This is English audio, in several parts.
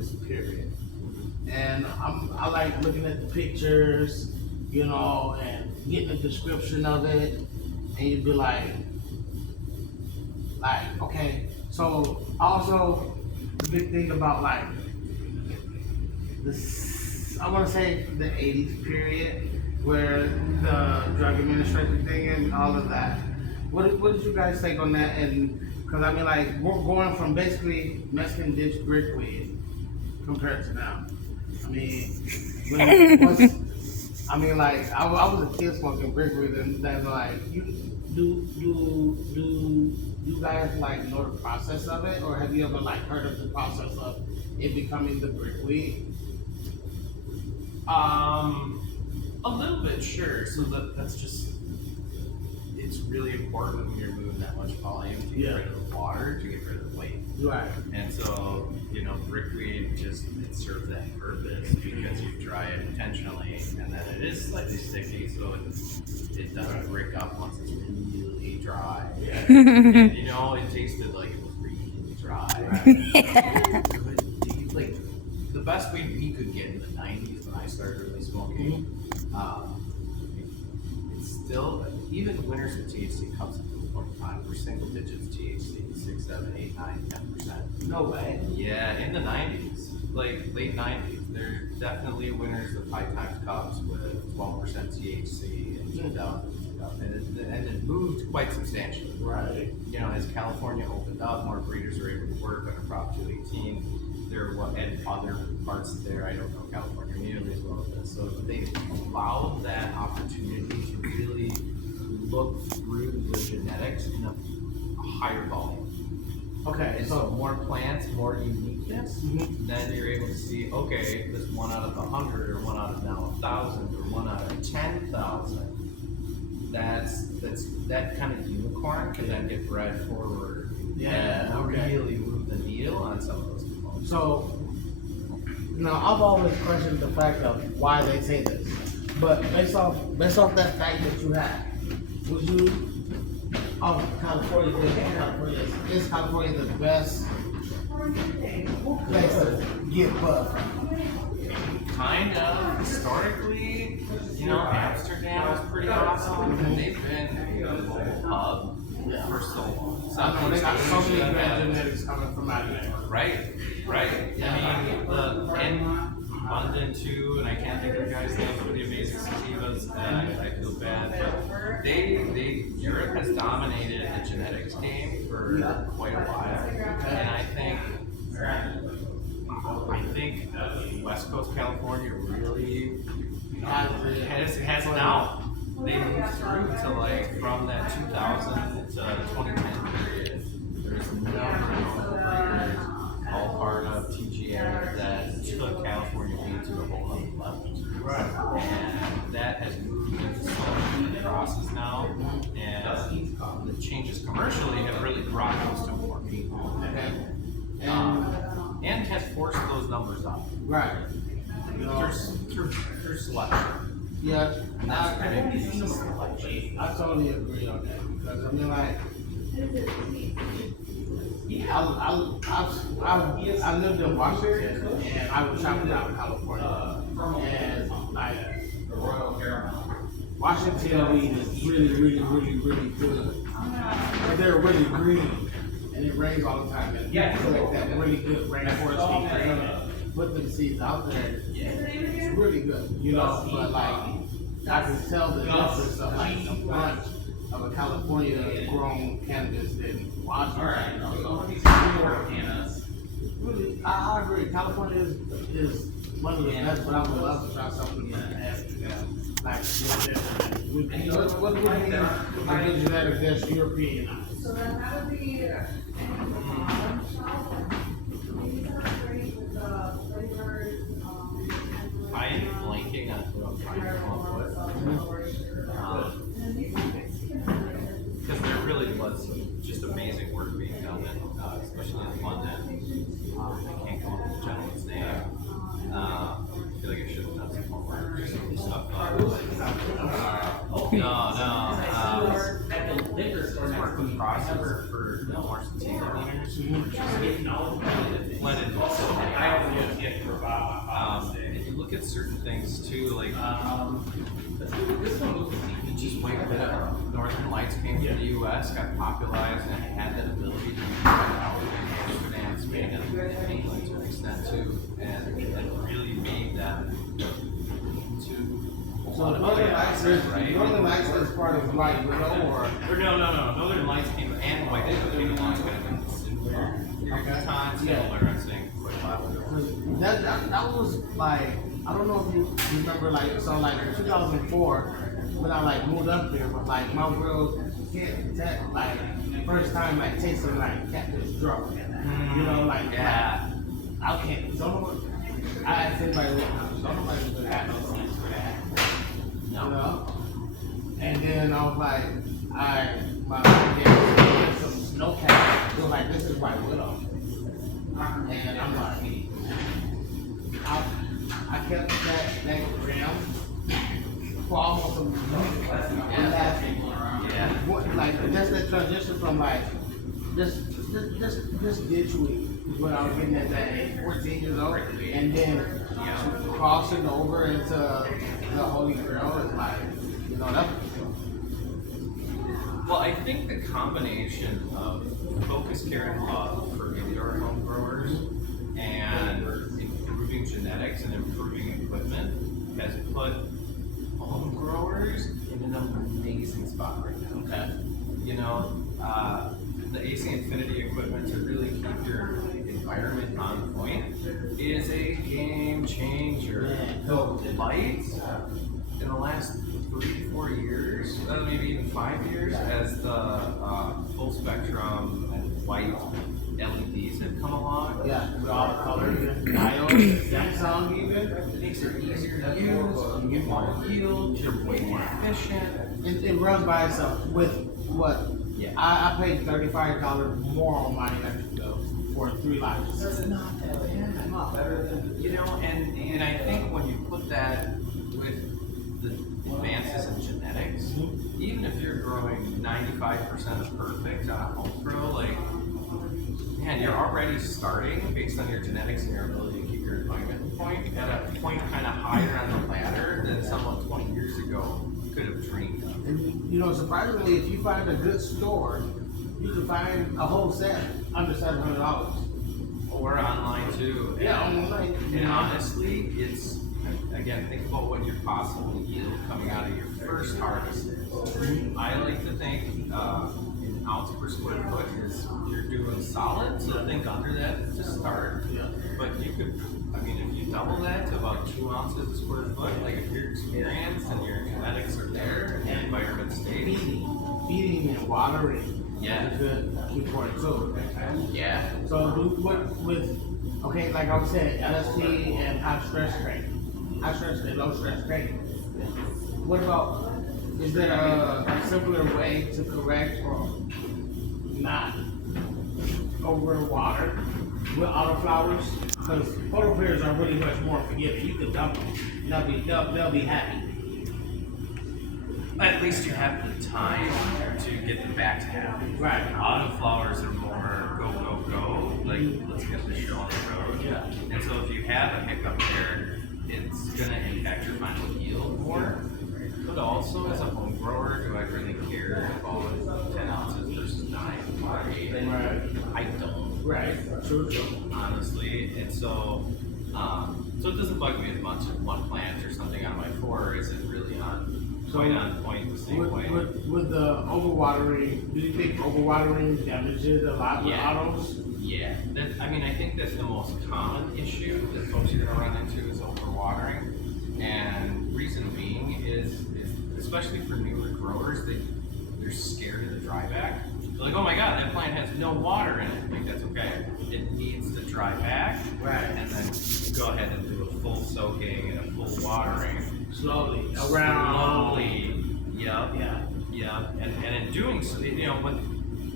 just period. And I like looking at the pictures, you know, and getting a description of it, and you'd be like, okay. So also the big thing about like this, I want to say the '80s period where the drug administration thing and all of that. What did you guys think on that? And because I mean, like we're going from basically Mexican ditch brickweed compared to now. I mean, I mean, like I was a kid smoking brickweed, and then like do you guys like know the process of it, or have you ever like heard of the process of it becoming the brickweed? A little bit, sure. So that's just, it's really important when you're moving that much volume to get rid of the water, to get rid of the weight. Right. And so, you know, brickweed just, it serves that purpose because you dry it intentionally, and then it is slightly sticky, so it doesn't brick up once it's really dry. And you know, it tasted like it was really dry. Like, the best weed we could get in the 90s when I started really smoking, it's still, even winners with THC comes at 2.5. We're single digits THC, 6, 7, 8, 9, 10%. No way. Yeah, in the 90s, like late 90s, there's definitely winners of high times cups with 12% THC in 2000. And it moved quite substantially. Right. You know, as California opened up, more breeders were able to work under Prop 218. There were and other parts there, I don't know California nearly as well as this. So they allowed that opportunity to really look through the genetics in a higher volume. Okay. And so more plants, more uniqueness, then you're able to see, okay, this 1 out of 100 or 1 out of now 1,000 or 1 out of 10,000. That's that kind of unicorn can then get bred forward. Yeah. And really move the needle on some of those components. So, now I've always questioned the fact of why they say this, but based off that fact that you have, would you? Oh, California is California the best place to get bud from? Kind of historically, you know, Amsterdam is pretty awesome, and they've been a global hub for so long. I know they got so many bad genetics coming from out of there. Right. I mean, and London too, and I can't think of the guy's name for the amazing sativas. I feel bad, but Europe has dominated the genetics game for quite a while, and I think West Coast California really has it now. They moved through to like from that 2000 to 2010 period. There's a number of breeders, all part of TGA, that took California weed to a whole other level. Right. And that has moved into so many crosses now, and the changes commercially have really brought those to more people. And has forced those numbers up. Right. You know, through selection. yeah, And that's kind of easy selection. I totally agree on that because I mean, like, I lived in Washington and I was shopping out in California, and like Washington weed is really good, but they're really green, and it rains all the time, and people like that really good rainforest weed, they're gonna put them seeds out there. It's really good, you know, but like I can tell the difference of like the bunch of a California grown cannabis than Washington. You know, so really, I agree. California is one of the best, but I would love to try something in Amsterdam. Like, what would be a good genetic that's European? So then that would be, I am blanking on who I'm trying to come up with. Because there really was some just amazing work being done, especially in London. I can't come up with the gentleman's name. I feel like I should have done some homework or some stuff. Working process for more sativa leaders, which is led into look at certain things too, like it just went with Northern Lights came to the U.S., got popularized, and had that ability to be out and finance made in England to an extent too, and it really made them into a So lot of Northern Lights is, right? Northern Lights is part of White Widow, or No. Northern Lights came and White Widow came along kind of in similar time, similar, I'm saying, quite a lot. that was like, I don't know if you remember, like, so like in 2004, when I like moved up there, but like my world like first time like tasting like catfish drunk, you know, like Yeah. I can't, don't know, I asked anybody what, don't nobody would have no sense for that, you know, and then I was like, my dad some snow cap, so like this is White Widow, and I'm like, I kept that gram for almost a month. And laughing. Yeah. What, like, just that transition from like, just ditch week is what I was getting at that age, 14 years old. And then crossing over into the Holy Grail is like, you know, that's. Well, I think the combination of focus, care, and love for indoor home growers and improving genetics and improving equipment has put home growers in an amazing spot right now. Okay. You know, the AC Infinity equipment to really keep your environment on point is a game changer. The lights in the last 3-4 years, maybe even 5 years, as the full spectrum and white LEDs have come along. Yeah, with all the colors, diodes, Samsung even. It makes it easier to use, you get more yield, you're way more efficient. It runs by itself with what? Yeah. I paid $35 more on my electric bill for 3 lights. That's not that bad. You know, and I think when you put that with the advances in genetics, even if you're growing 95% of perfect on a home grow, like, man, you're already starting based on your genetics and your ability to keep your environment point at a point kind of higher on the ladder than someone 20 years ago could have dreamed of. And you know, surprisingly, if you find a good store, you can find a whole set under $700. Or online too. Yeah, online. And honestly, it's, again, think about what your possible yield coming out of your first harvest is. I like to think an ounce per square foot is you're doing solid, so think under that to start. Yeah. But you could, I mean, if you double that to about 2 ounces a square foot, like if you're experienced and your genetics are there and the environment stays. Feeding and watering. Yeah. Is a good key point too. Yeah. So with okay, like I was saying, LST and high stress training, high stress and low stress training. What about, is there a simpler way to correct or not over water with autoflowers? Because photopairs are really much more forgiving. You can dump them, and they'll be happy. At least you have the time to get them back to happy. Right. Autoflowers are more go. Like, let's get this show on the road. Yeah. And so if you have a hiccup there, it's gonna impact your final yield more. But also, as a home grower, do I really care about 10 ounces versus 9 or 8? Right. I don't. Right. True. Honestly, and so it doesn't bug me as much if one plant or something on my 4 isn't really on point the same way. With the overwatering, do you think overwatering damages a lot with autos? Yeah, I think that's the most common issue that folks are going to run into is overwatering, and reason being is especially for newer growers, they're scared of the dryback. They're like, oh my god, that plant has no water in it. Like, that's okay. It needs to dry back, Right. and then go ahead and do a full soaking and a full watering. Slowly around. Slowly. Yep. Yeah. Yeah. And in doing so, you know,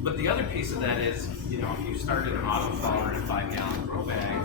but the other piece of that is, you know, if you started an autoflower in a 5-gallon grow bag,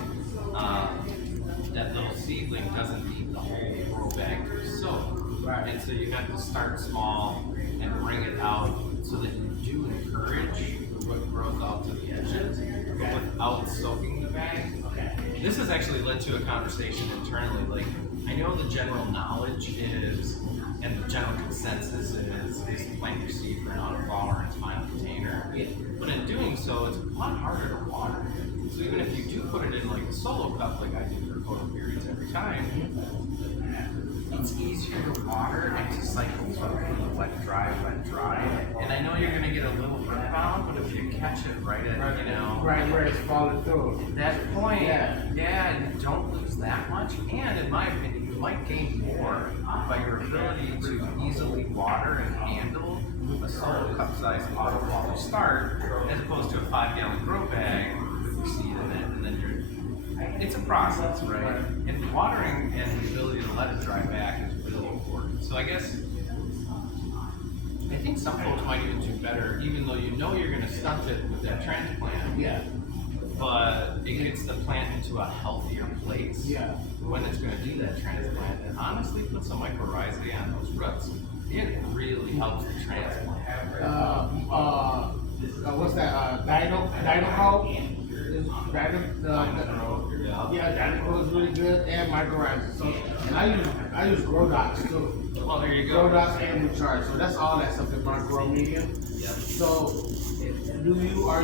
that little seedling doesn't need the whole grow bag to soak. Right. And so you have to start small and bring it out so that you do encourage what grows out to the edges, but without soaking the bag. Okay. This has actually led to a conversation internally, like, I know the general knowledge is, and the general consensus is to plant your seed for an autoflower in its final container. Yeah. But in doing so, it's a lot harder to water. So even if you do put it in like a solo cup, like I do for photo periods every time, it's easier to water and to cycle through wet, dry, wet, dry. And I know you're gonna get a little rebound, but if you catch it right at, you know, right where it's falling through. that point, yeah, you don't lose that much. And in my opinion, you might gain more by your ability to easily water and handle a solo cup size autoflower start, as opposed to a 5-gallon grow bag with your seed in it, and then it's a process, right? And watering and the ability to let it dry back is really important. So I think some folks might even do better, even though you know you're going to stunt it with that transplant. Yeah. But it gets the plant into a healthier place when it's going to do that transplant. And honestly, put some mycorrhizae on those roots. It really helps the transplant. What's that? Dino called? Dino is really good, and mycorrhizae. So, and I use grow dots too. Well, there you go. Grow dots and recharge. So that's all that stuff in my grow medium. Yep. So, are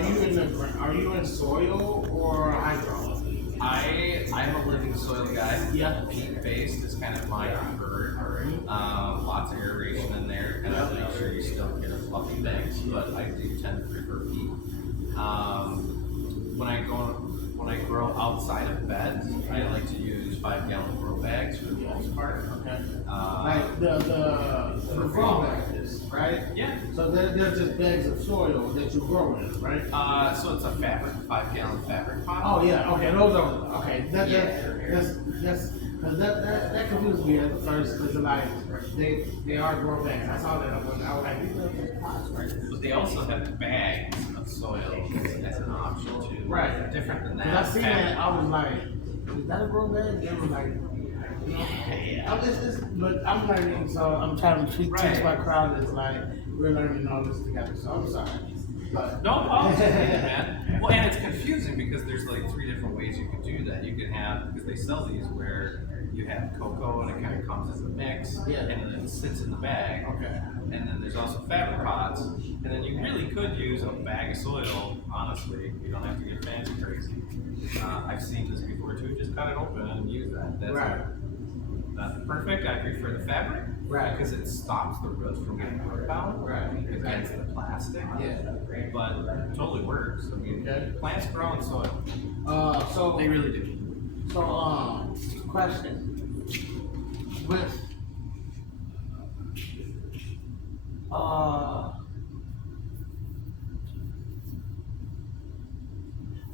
you in soil or hydro? I'm a living soil guy. Yeah. Peat based is kind of my preferred. Lots of aeration in there, and I make sure you still get a fluffy mix, but I do tend to prefer peat. When I grow outside of beds, I like to use 5-gallon grow bags for the most part. Okay. Uh, Like the grow bags, right? Yeah. So they're just bags of soil that you grow in, right? So it's a 5-gallon fabric pot. Oh yeah, okay, those are okay. That confused me at first because like they are grow bags. I saw that I was like, these are just pots, right? But they also have bags of soil as an option too. Right. Different than that. Because I seen that, I was like, is that a grow bag? They were like, you know, Yeah. but I'm learning, so I'm trying to teach Right. my crowd. It's like we're learning all this together. So I'm sorry. But No apologies, man. Well, and it's confusing because there's like 3 different ways you could do that. You can have, because they sell these where you have cocoa and it kind of comes as a mix, Yeah. and then it sits in the bag. Okay. And then there's also fabric pots, and then you really could use a bag of soil. Honestly, you don't have to get fancy crazy. I've seen this before too. Just cut it open and use that. That's Right. not perfect. I prefer the fabric, Right. because it stops the roots from getting root bound Right. against the plastic. Yeah. But it totally works. I mean, Okay. plants grow in soil. So They really do. So, question. With,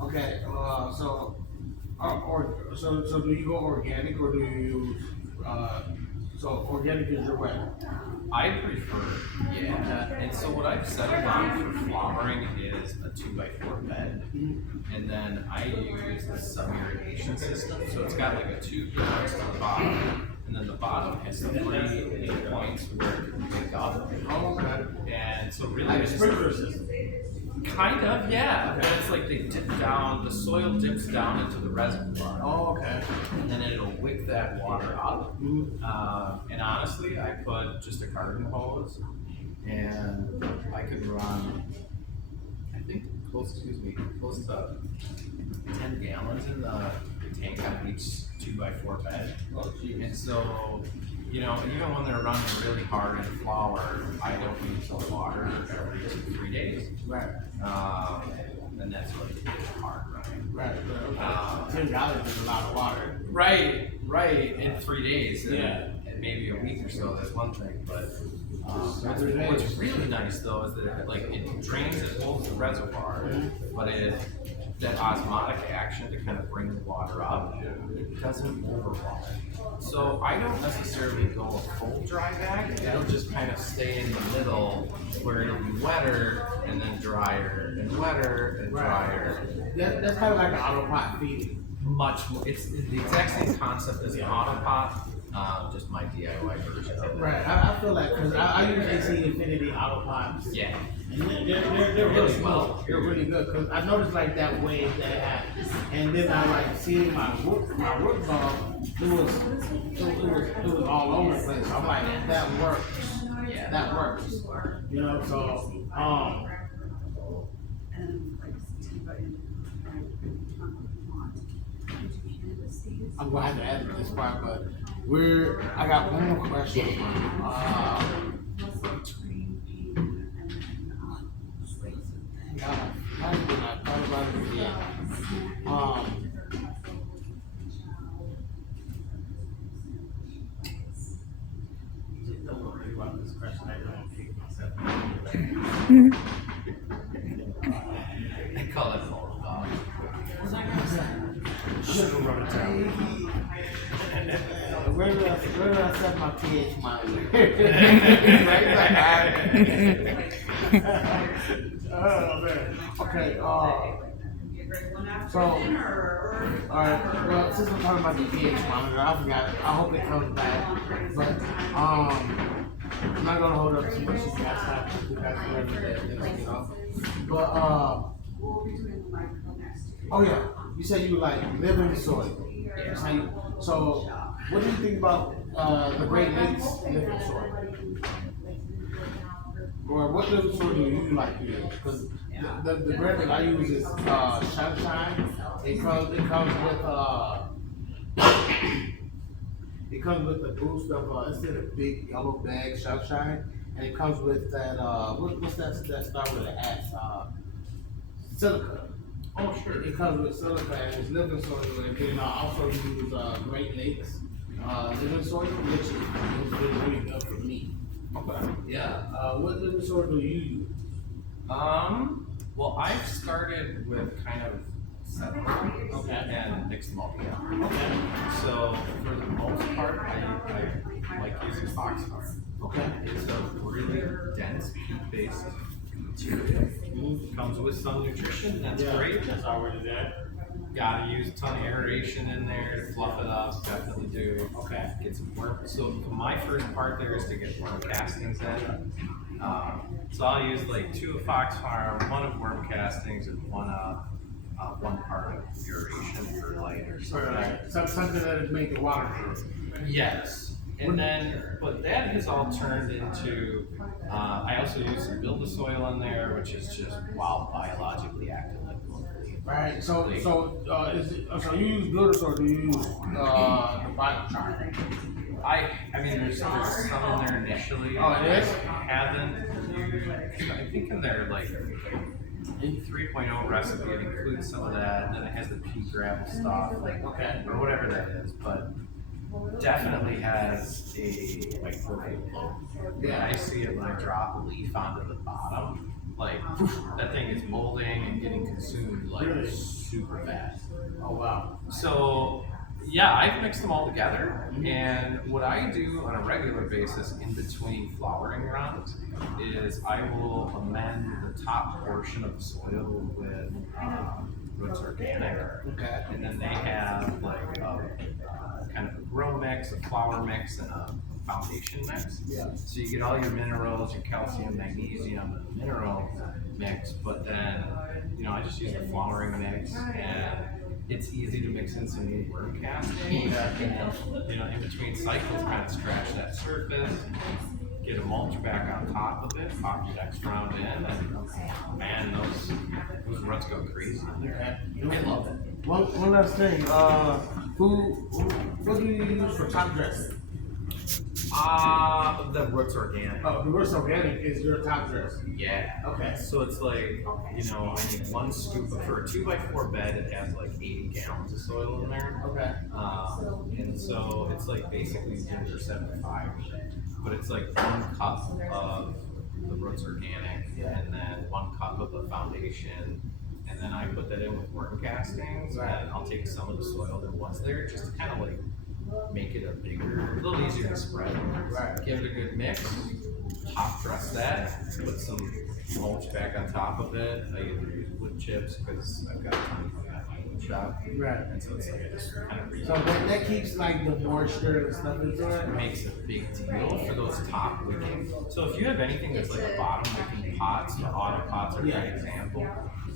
okay, so do you go organic or do you use, so organic is your way? I prefer, yeah. And so what I've settled on for flowering is a 2x4 bed. And then I use a sub-irrigation system. So it's got like a tube that runs to the bottom. And then the bottom has 3 points where it can pick up. Oh, okay. And so really Like a it's sprinkler system. kind of, yeah. But it's like they dip down, the soil dips down into the reservoir. Oh, okay. And then it'll wick that water up. And honestly, I put just a garden hose, and I could run, I think, close to 10 gallons in the tank on each 2x4 bed. And so, you know, even when they're running really hard in flower, I don't use the water every 2-3 days. Right. And that's what it's hard running. Right. Okay. $10 is a lot of water. Right, in 3 days. Yeah. And maybe a week or so, that's one thing. But what's really nice though is that it drains, it holds the reservoir, but that osmotic action to kind of bring the water up, it doesn't overwater. So I don't necessarily go a full dry bag. It'll just kind of stay in the middle where it'll be wetter and then drier and wetter and drier. That's kind of like an auto pot feeding. Much more. It's the exact same concept as an auto pot, Just my DIY version of it. Right, I feel like, cause I use AC Infinity auto pods. Yeah. And they're really well. They're really good, cause I noticed like that wave that happened, and then I like seeing my root ball. It was all over the place. I'm like, that works. Yeah. That works. You know, so I'm gonna have to edit this part, but I got one more question. God, how did I thought about it again? Don't worry about this question. I don't kick myself. I call it all dog. Sugar rubber tail. Where do I set my pH monitor? Oh man. Okay. So, alright. Well, since we're talking about the pH monitor, I forgot. I hope it comes back. But I'm not gonna hold up too much. You guys have to get off. But oh yeah. You said you like living soil. Yeah. So, what do you think about the Great Lakes living soil? Or what living soil do you like to use? Because the brand that I use is Sunshine. It comes with the boost of instead of big yellow bag Sunshine, and it comes with that what's that start with an S silica. Oh, sure. It comes with silica and it's living soil, and then I also use Great Lakes living soil, which is really good for me. Okay. Yeah. What living soil do you use? Well, I've started with kind of seven, and mixed them all together. Okay. So for the most part, I like using Foxfire. Okay. It's a really dense peat-based material. Comes with some nutrition, that's great. That's already there. Gotta use a ton of aeration in there to fluff it up, definitely do. Okay. Get some worm. So my first part there is to get worm castings in. So I'll use like 2 of Foxfire, 1 of worm castings, and 1 part of aeration for light or something. Something that would make the water through. Yes. And then, but that has all turned into, I also use some build the soil in there, which is just wild biologically active. Right. So you use builders or do you use the biochar? I mean, there's some in there initially. Oh, it is? I haven't used, I think in their like in 3.0 recipe, it includes some of that, and then it has the pea gravel stuff, like or whatever that is, but definitely has a microbial load. Yeah, I see it when I drop a leaf onto the bottom. Like that thing is molding and getting consumed like super fast. Oh wow. So yeah, I've mixed them all together, and what I do on a regular basis in between flowering runs is I will amend the top portion of the soil with Roots Organic, and then they have like kind of a grow mix, a flower mix, and a foundation mix. Yeah. So you get all your minerals, your calcium, magnesium, and mineral mix, but then I just use the flowering mix, and it's easy to mix in some new worm casting. In between cycles, kind of scratch that surface, get a mulch back on top of it, pop the next round in, and man, those roots go crazy in there. I love it. One last thing. What do you use for top dressing? The Roots Organic. Oh, the Roots Organic is your top dressing. Yeah. Okay. So it's like, I need 1 scoop for a 2x4 bed. It has like 80 gallons of soil in there. Okay. And so it's like basically ginger 75, but it's like 1 cup of the Roots Organic, and then 1 cup of the foundation. And then I put that in with worm castings, and I'll take some of the soil that was there just to kind of like make it a little easier to spread. Right. Give it a good mix, top dress that, put some mulch back on top of it. I either use wood chips because I've got a ton of wood shop. Right. And so it's like I just kind of So that keeps like the moisture and stuff into it. Makes a big deal for those top wicking. So if you have anything that's like a bottom wicking pots, the auto pots are a great example.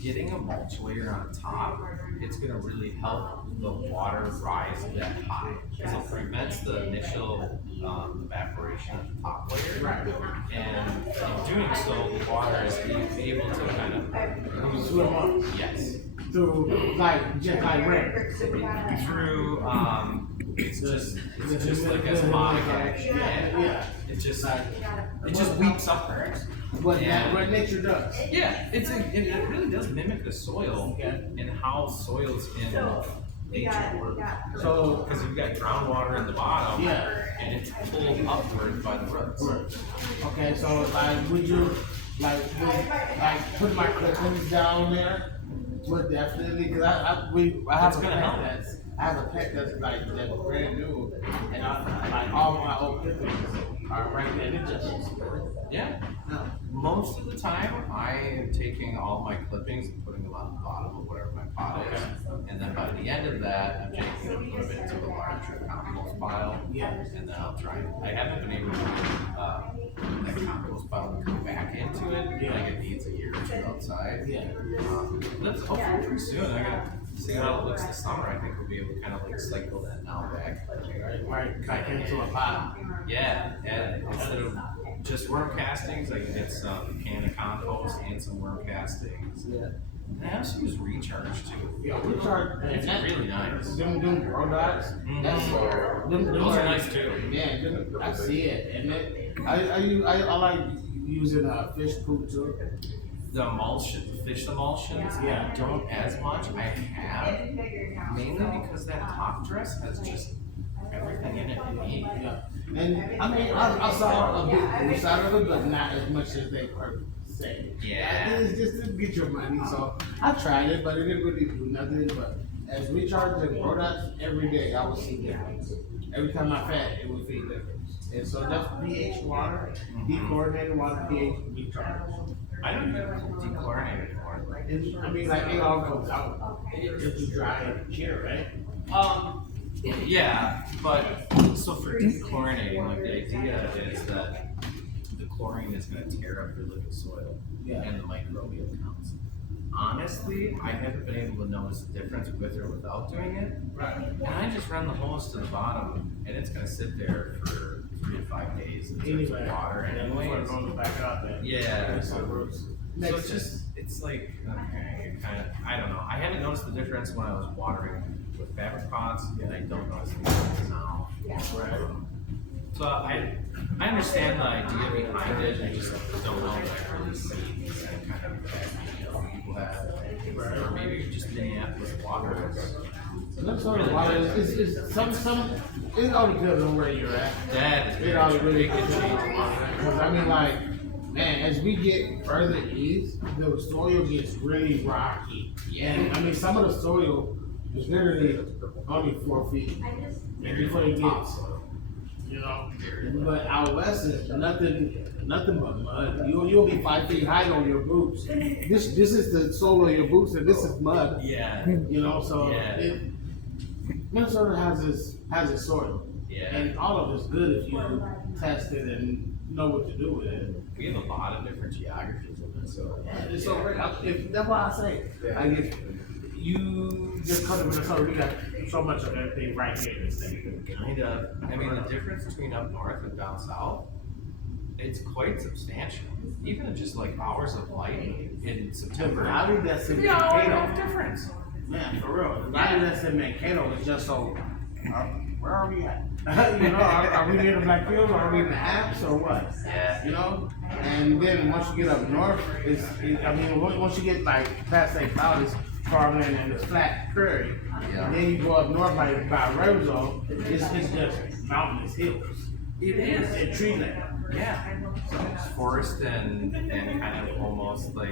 Getting a mulch layer on top, it's gonna really help the water rise that high because it prevents the initial evaporation of the top layer. Right. And in doing so, the water is able to kind of Swim up. Yes. Through like just like rain. Through it's just like osmotic action. Yeah. It just weeps upwards. What nature does. Yeah, it really does mimic the soil and how soils in nature work. So Because you've got groundwater in the bottom, yeah. and it's pulled upward by the roots. Okay, so like would you like put my clippings down there? Would definitely because I have a pet that's that's brand new and like all my old clippings are right there. It just looks good. Yeah. No. Most of the time, I am taking all my clippings and putting them on the bottom of whatever my pot is. And then by the end of that, I'm taking them and putting them into a larger compost pile. Yeah. And then I'll try. I haven't been able to get that compost pile to come back into it. Like it needs a year or two outside. Yeah. That's hopefully pretty soon. I gotta see how it looks this summer. I think we'll be able to kind of like cycle that now back. Right back into a pot. Yeah, and instead of just worm castings, I can get some can of compost and some worm castings. Yeah. And I also use recharge too. Yeah, recharge. It's really nice. Them grow dots. That's Those are nice too. Yeah, I see it, and I like using fish poop too. The emulsion, fish emulsions, Yeah. I don't as much. I have mainly because that top dress has just everything in it you need. Yeah. And I mean, I saw a big boost out of it, but not as much as they say. Yeah. It's just to get your money, so I tried it, but it didn't really do nothing. But as recharge and products, every day I would see difference. Every time I fed, it would be difference. And so that's pH water, dechlorinated water, pH recharge. I don't even dechlorinated anymore. I mean, like it all comes out if you dry it here, right? Yeah, but so for dechlorinating, like the idea is that the chlorine is going to tear up your living soil and the microbial counts. Honestly, I haven't been able to notice the difference with or without doing it. Right. And I just run the hose to the bottom, and it's going to sit there for 3 to 5 days in terms of water. Anyway, it's going to back up. Yeah. So Next it's just, it's like, okay, kind of, I don't know. I haven't noticed the difference when I was watering with fabric pots, and I don't notice the difference now. Right. So I understand the idea behind it, I just don't know if I really see the same kind of effect people have. Or maybe just Minneapolis water. Some sort of water is some it all depends on where you're at. That It all really can can change. Because I mean, like, man, as we get further east, the soil gets really rocky. And I mean, some of the soil is literally only 4 feet. And before it gets, you know, but out west is nothing but mud. You'll be 5 feet high on your boots. This is the sole of your boots, and this is mud. Yeah. You know, so Minnesota has its soil. Yeah. And all of it's good if you test it and know what to do with it. We have a lot of different geographies in Minnesota. Yeah, it's so great. That's why I say, like, if you just come to Minnesota, we got so much of everything right here in the state. Kind of. I mean, the difference between up north and down south, it's quite substantial. Even just like hours of light in The September. valley that's in Yeah, Mankato, no difference. man, for real. The valley that's in Mankato is just so. Where are we at? You know, are we near the Black Hills or are we in the Alps or what? Yeah. You know? And then once you get up north, I mean, once you get like past St. Cloud, it's farmland and it's flat prairie. Yeah. And then you go up north by Red Zone, it's just mountainous hills. It is. And tree land. Yeah. So it's forest and kind of almost like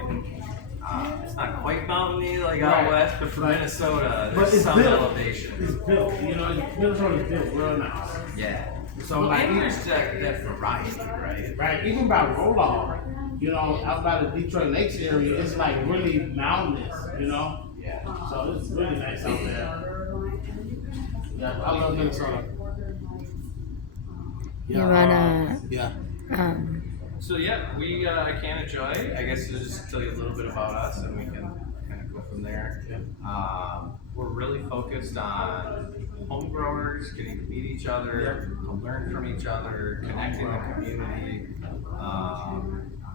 it's not quite mountainy like out Right. west, but for Right. Minnesota, But there's it's some built. elevation. It's built, you know, Minnesota's built real nice. Yeah. So Well, like and there's that variety, right? right, even by Roll-Off, you know, out by the Detroit Lakes area, it's like really mountainous, you know? Yeah. So it's really nice out there. Yeah, I love Minnesota. You wanna Yeah. So yeah, we can enjoy. I guess to just tell you a little bit about us, and we can kind of go from there. We're really focused on home growers, getting to meet each other, to learn from each other, connecting the community,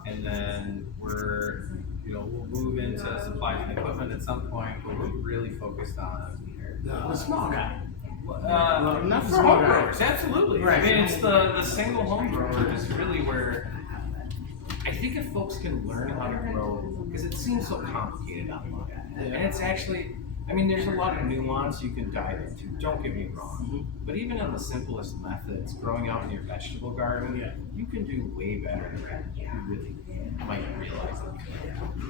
and then we'll move into supplies and equipment at some point. But we're really focused on The small guy. not for home growers, absolutely. Right. I mean, it's the single home grower is really where I think if folks can learn how to grow, because it seems so complicated online, and it's actually, I mean, there's a lot of nuance you can dive into. Don't get me wrong, but even in the simplest methods, growing out in your vegetable garden, you can do way better than you really might realize.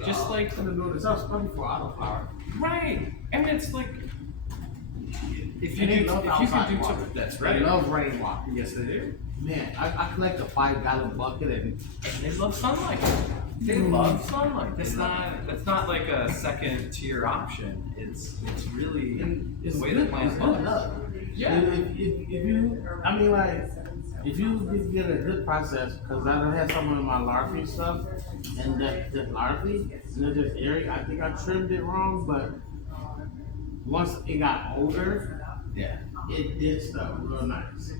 Just like It's all funny for autoflower. right, and it's like. If you And they do, love if you can outside do water. something, that's They right. love rainwater. Yes, they do. Man, I collect a 5-gallon bucket and They love sunlight. They love sunlight. That's not like a second tier option. It's really it's the way good. the plants It's good love. enough. Yeah. If you, I mean, like, if you get a good process, because I done had some of my larvae stuff, and that larvae, and this area, I think I trimmed it wrong, but once it got older, Yeah. it did stuff real nice.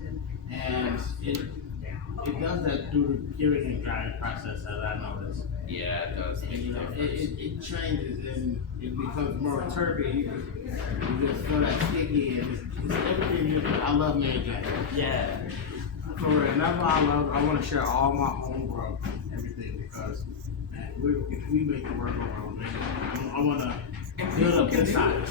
And it does that through the curing and drying process that I noticed. Yeah, it does. And you know, it changes and it becomes more turbid. You just feel that sticky and it's everything. I love Mary Jane. Yeah. For real, and that's why I want to share all my home growth and everything because man, we make the work around, man. I want to build up this size.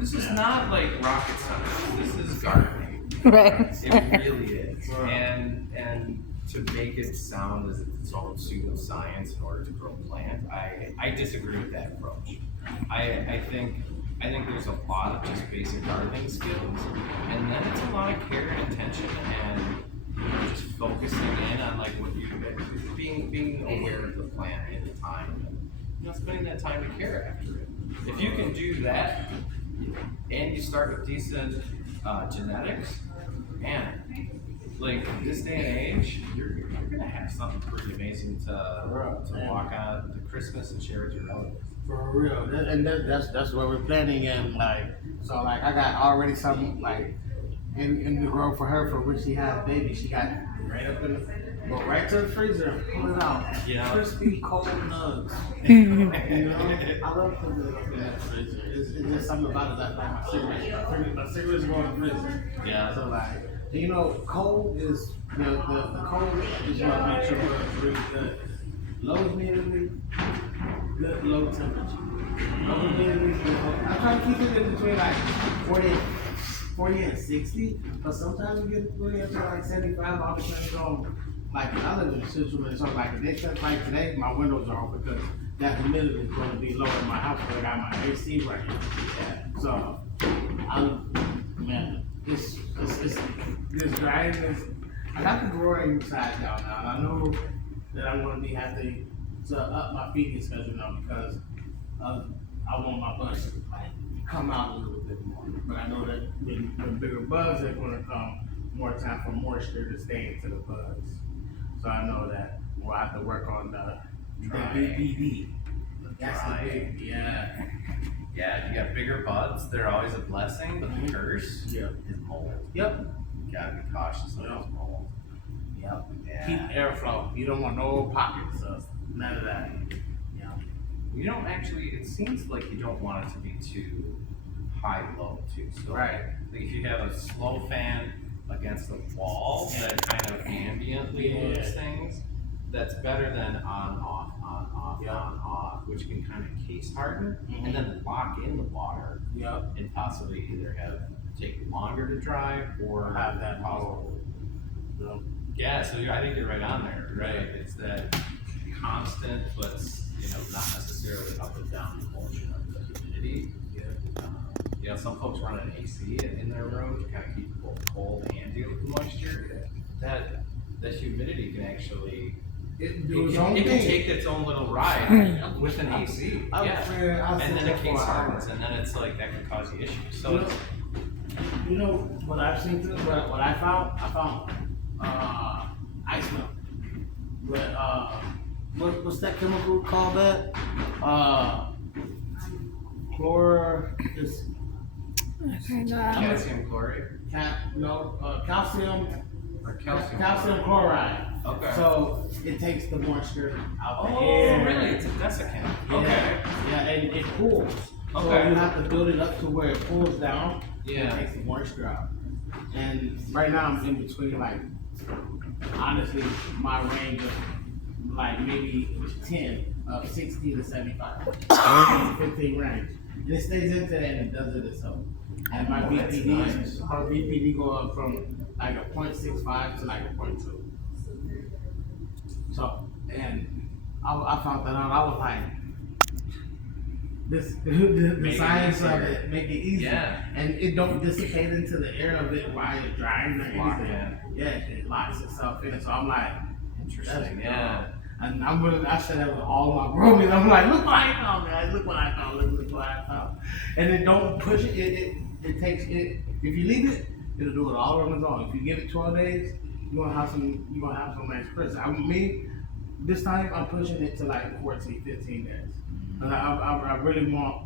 This is not like rocket science. This is gardening. right? It really is. And to make it sound as if it's all pseudoscience in order to grow a plant, I disagree with that approach. I think there's a lot of just basic gardening skills, and then it's a lot of care and attention and just focusing in on like what you being aware of the plant in the time and spending that time to care after it. If you can do that and you start with decent genetics, man, like this day and age, you're gonna have something pretty amazing to walk out to Christmas and share with your relatives. For real, that's what we're planning and like so like I got already something like in the grow for her for when she had a baby. She got right up in the go right to the freezer and pull it out. Yeah. Crispy cold nugs. You know, I love putting it up in that freezer. It's just something about it that like my cigarettes. My cigarettes go in the freezer. Yeah. So like you know, cold is the cold is what makes your blood really good. Low humidity, good low temperature. Low humidity, good. I try to keep it in between like 40 and 60, but sometimes you get really up to like 75. All depends on like I live in a situation so like if they cut like today, my windows are open because that humidity is going to be low in my house because I got my AC right here. So man, this dryness. I got the growing side down now. And I know that I'm going to be having to up my feeding schedule now because I want my buds to come out a little bit more. But I know that when bigger buds are going to come, more time for moisture to stay into the buds. So I know that we'll have to work on the BBD. That's the big, yeah. Yeah, you got bigger buds, they're always a blessing, but the curse is mold. Yep. You gotta be cautious of those mold. Yep. Yeah. Keep airflow. You don't want no pockets of none of that. Yeah. You don't actually, it seems like you don't want it to be too high-low too. So Right. like if you have a slow fan against the wall that kind of ambiently moves things, that's better than on, off, on, off, which can kind of case harden and then lock in the water Yep. and possibly either take longer to dry or Have that possible. So, Yeah, so I think you're right on there, right? It's that constant, but not necessarily up and down proportion of the humidity. Some folks run an AC in their room to kind of keep it both cold and deal with the moisture. That humidity can actually it can take its own little ride with an AC. And And then it case hardens, and then it's like that can cause you issues. So it's, You know what I've seen too? What I found? I found ice milk. But what's that chemical called? That chlor is I forgot. Calcium chloride calcium or calcium? calcium chloride. Okay. So it takes the moisture out the Oh, air. really? It's a desiccant. Yeah, Okay. yeah, and it pulls. So Okay. you have to build it up to where it pulls down. Yeah. It takes the moisture out. And right now I'm in between, like, honestly, my range of like maybe 60 to 75. 15 range. And it stays into that and it does it itself. And my VPD go up from like a 0.65 to like a 0.2. So, and I found that out. I was like, the Make it science of easier. it make it easy, Yeah. and it don't dissipate into the air of it while it's drying or Lock anything. Yeah, it locks itself in. So I'm like, Interesting. that's Yeah. and I said that with all my brothers. I'm like, look what I found, guys. Look what I found. Look what I found. And it don't push it. It takes it. If you leave it, it'll do it all on its own. If you give it 12 days, you're gonna have some nice crisp. Me, this time I'm pushing it to like 14, 15 days. I really want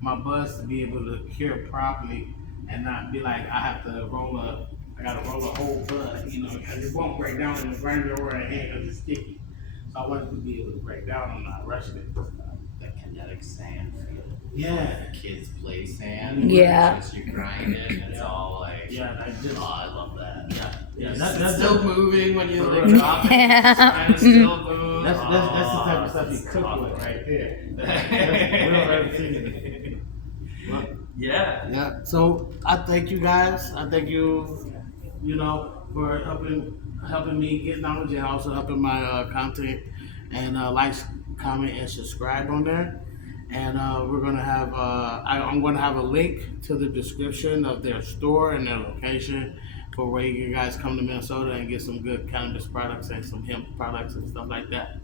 my buds to be able to cure properly and not be like I gotta roll a whole bud, because it won't break down in the grinder or a hand because it's sticky. So I want it to be able to break down and not rushing it. That kinetic sand feel. Yeah. Kids play sand. Yeah. Just you grind it and it's all like. Yeah, Oh, I love that. yeah. It's That's still moving when you For like real. drop it. It's kind of still moving. That's the type of stuff you that's cook awesome. with right there. That's real herb seasoning. Well, Yeah. Yeah. So I thank you guys. I thank you, for helping me get knowledge and also helping my content. And like, comment, and subscribe on there. And we're gonna have I'm gonna have a link to the description of their store and their location for where you guys come to Minnesota and get some good cannabis products and some hemp products and stuff like that.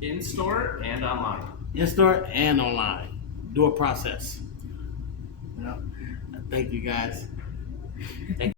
In store and online. In store and online. Do a process. Thank you guys.